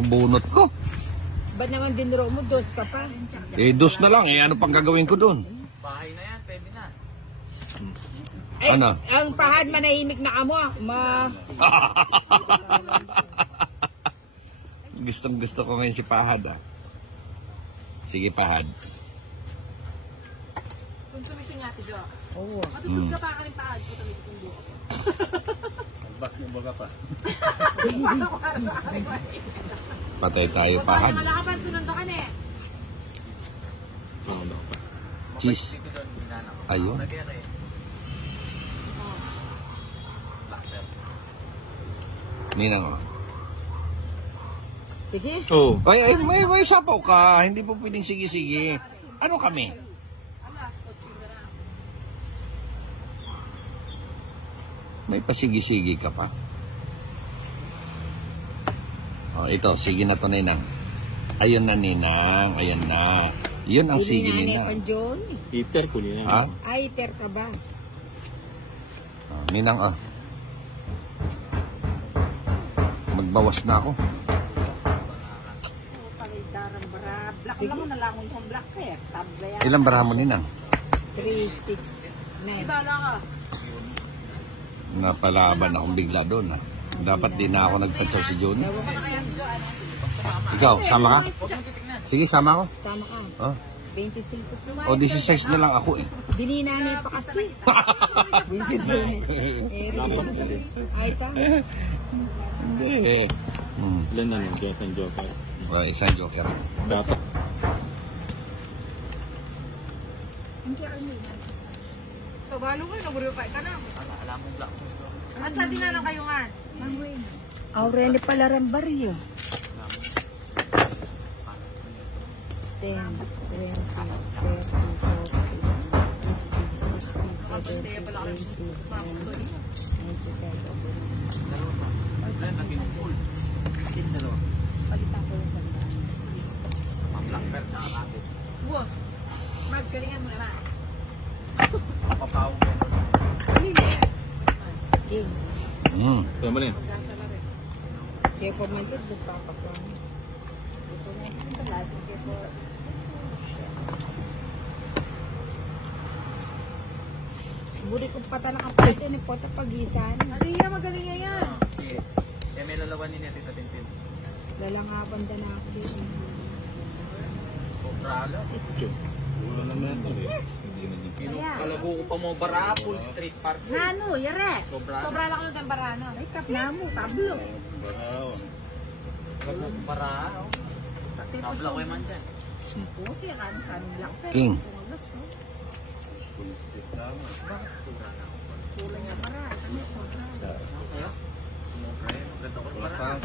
Ang bunot ko. Ba't naman dinro mo? Dos ka pa. Eh, dos na lang. Eh, ano pang gagawin ko doon? Bahay na yan, pwede na. Ay, Ano? ang pahad manahimik na kamo. Gustong-gusto ko ngayon si Pahad, ah. Sige, Pahad. Konsumisyon niya, Ate Jo. Oo. Matutog ka pa ka rin pahad ko tumigit yung buko. Bas mo baga pa. Patay tayo, Pahad. Wala ka pa tunando ka na eh. Cheese. Ayun. Ninang, oh. Sige. Oh. Ay, may sapaw ka. Hindi po pwedeng sige-sige. Ano kami? May pasigi-sige ka pa. Oh, ito. Sige na to, Ninang. Ayun na, Ninang. Ayan na. Yun ang sige, Ninang. Heater ko niya. Ha? Ay, ter ka ba? Oh, Ninang, oh. Magbawas na ako. Black lang na lang yung black eh. Ilang baraha mo, Ninang? 3, 6, 9. Ibala ka. Napalaban akong bigla doon, ha? Dapat di na ako nagpatsaw si Johnny. Ikaw, sama ka? Sige, sama ako. Sama ka. Oh. 25. O, 16 na lang ako, eh. Dininanay pa kasi. Visit Ay, ta. Hindi. Ilan na lang, isang joker. O, isang joker. Dapat. Kabalo ka, nagurupay ka na. Alam mo black. At sa dinanong kayo nga. Aureli pala rin baryo. 10, 20, 30, 40, Buo. Mark, galingan mo naman. Papaw. Hindi na yan. King. Kaya mo rin. Kaya po man ito, papapang. Ito na ito lagi kaya po. Buri ko pata nakapalito ni Pota Pagisan. Ano yan, magaling nga yan. Eh, may lalawan ni Tita Tintin. Lalangapan da na ako dito. Sobralo. Wala naman. Hindi na dito. Kalago ko pa mo bara, full street park. Nano, yare. Sobralo. Sobra lang ng temparano. Ay, kap na mo, tablo. Baraw. Kalago ko bara. Tabla ko yung man dyan. Puti, ano sa aming lang. King. Full stick naman. Kulang yung para. Ano sobra? Sa'yo? Ganda ko bara. Basta.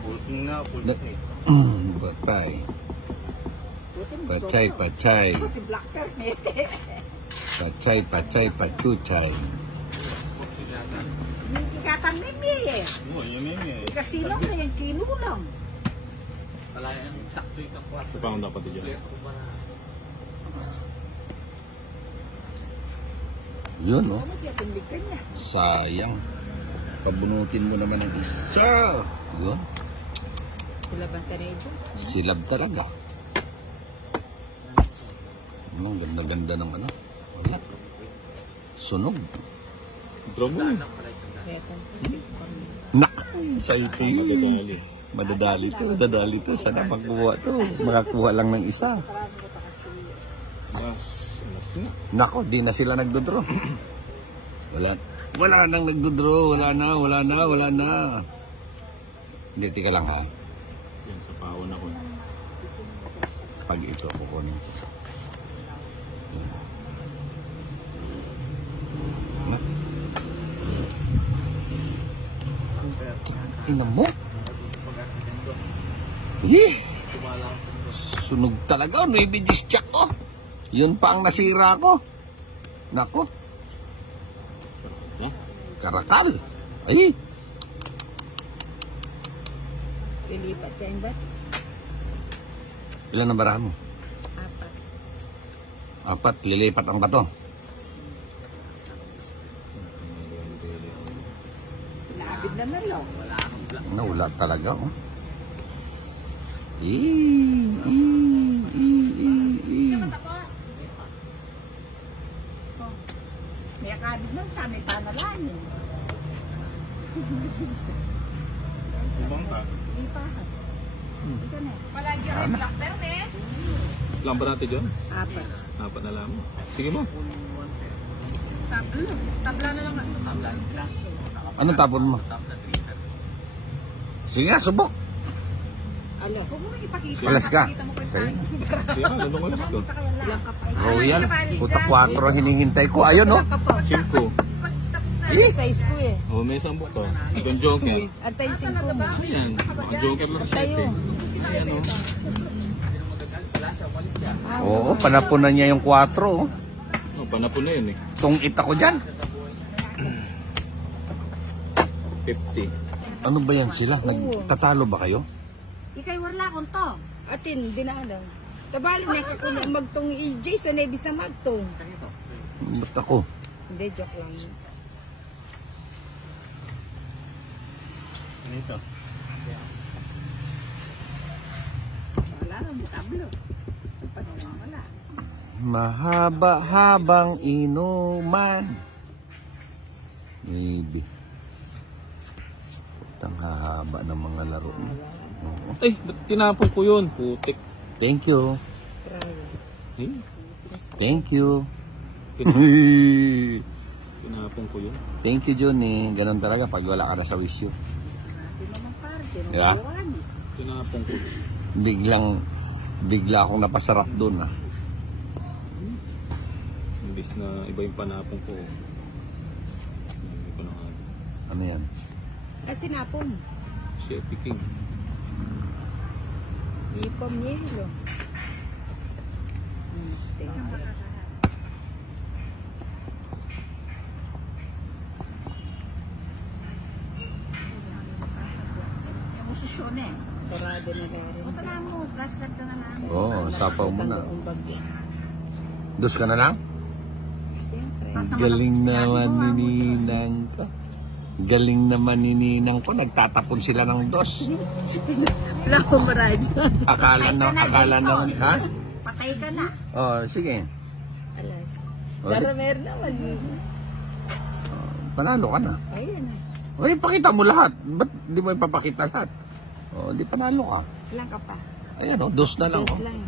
Pulsing na, full stick. Patay. Pachay, pachay. Puti black permete. Pachay, pachay, pachuchay. Hindi katan mimi eh. Oo, yun yun eh. Kasi lang na yung kilo lang. Wala yung sakto yung kapwa. Ito pa ang dapat dyan. Yun, oh. Ano siya tindig ka niya? Sayang. Pabunutin mo naman ang isa. Yun. Sila ba tarejo? Silab talaga. Ang ganda-ganda ng ano. Wala. Sunog. Draw mo eh. Nak! Exciting. Madadali. Madadali to. Madadali to. Sana magkuha to. Makakuha lang ng isa. Mas na. Nako, di na sila nagdodraw. Wala nang nagdodraw. Wala na. Hindi, tika lang ha. Yan, sa pawon ako. Pag ito, kukunin ko. Ina mo? Sunog talaga. Maybe this check ko. Yun pa ang nasira ko. Nako. Karakal. Ay. Lilipat siya ba? Ilan ang barahan mo? 4. 4. Lilipat ang bato. Labid naman lang. Wala talaga. Oh. May akabit nun sa may panalangin. Ibang ta. Hindi pa. Ito na. Palagi rin black pero eh. Ilang ba natin dyan? 4. 4 na lang. Sige mo. Tabla na lang. Anong tapon mo? Sige nga, subok. Alas. Huwag mo nang ipakita. Alas ka. Pakita mo kay Sige. Stan. Sige nga, anong oras ko? Ilang ka pa? Royal. Puta 4 ang hinihintay ko. Ayun, no? 5. Size ko eh. Oh, may isang buko. Itong joker. Antayin 5 mo. Ayan. Ang joker lang siya. Tayo. Ayan o. Oo, panapunan niya yung 4, oh. Oh, panapon na yun eh. Tungit ako dyan. 50. Ano ba yan sila? Nagtatalo ba kayo? Ikay warla kon to. Atin dinadang. Tabalo na ka kuno magtong Jason na bisa magtong. Ba't ako? Hindi joke lang. Ano ito? Wala na mo tablo. Wala. Mahaba-habang inuman. Maybe. Putang hahaba ng mga laro mo. Oo. Ay, ba't tinapon ko yun? Putik. Thank you. Eh, Thank you. tinapon ko yun. Thank you, Johnny. Ganun talaga pag wala ka na sa wish you. Hindi naman para sino Yeah. Johannes. Tinapon ko yun. Bigla akong napasarap doon, ah. Imbis na iba yung panapon ko. Hindi ko na nga. Ano yan? Kasi napon. Chef King. Ipom yelo. Yung ususyon eh. Sarado na rin. Punta na mo, gas card ka na lang. Oo, sapaw mo na. Dos ka na lang? Siyempre. Galing naman ni Ninang ko. Galing naman ni Ninang ko. Nagtatapon sila ng dos. Wala ko marad. Akala naman, ha? Patay ka na. Oh, sige. Alas. Oh, Pero meron naman. panalo ka na. Ayun na. Uy, pakita mo lahat. Ba't di mo ipapakita lahat? Oh, di panalo ka. Ilang ka pa? Ayan, oh, dos na lang. Wait Oh. lang.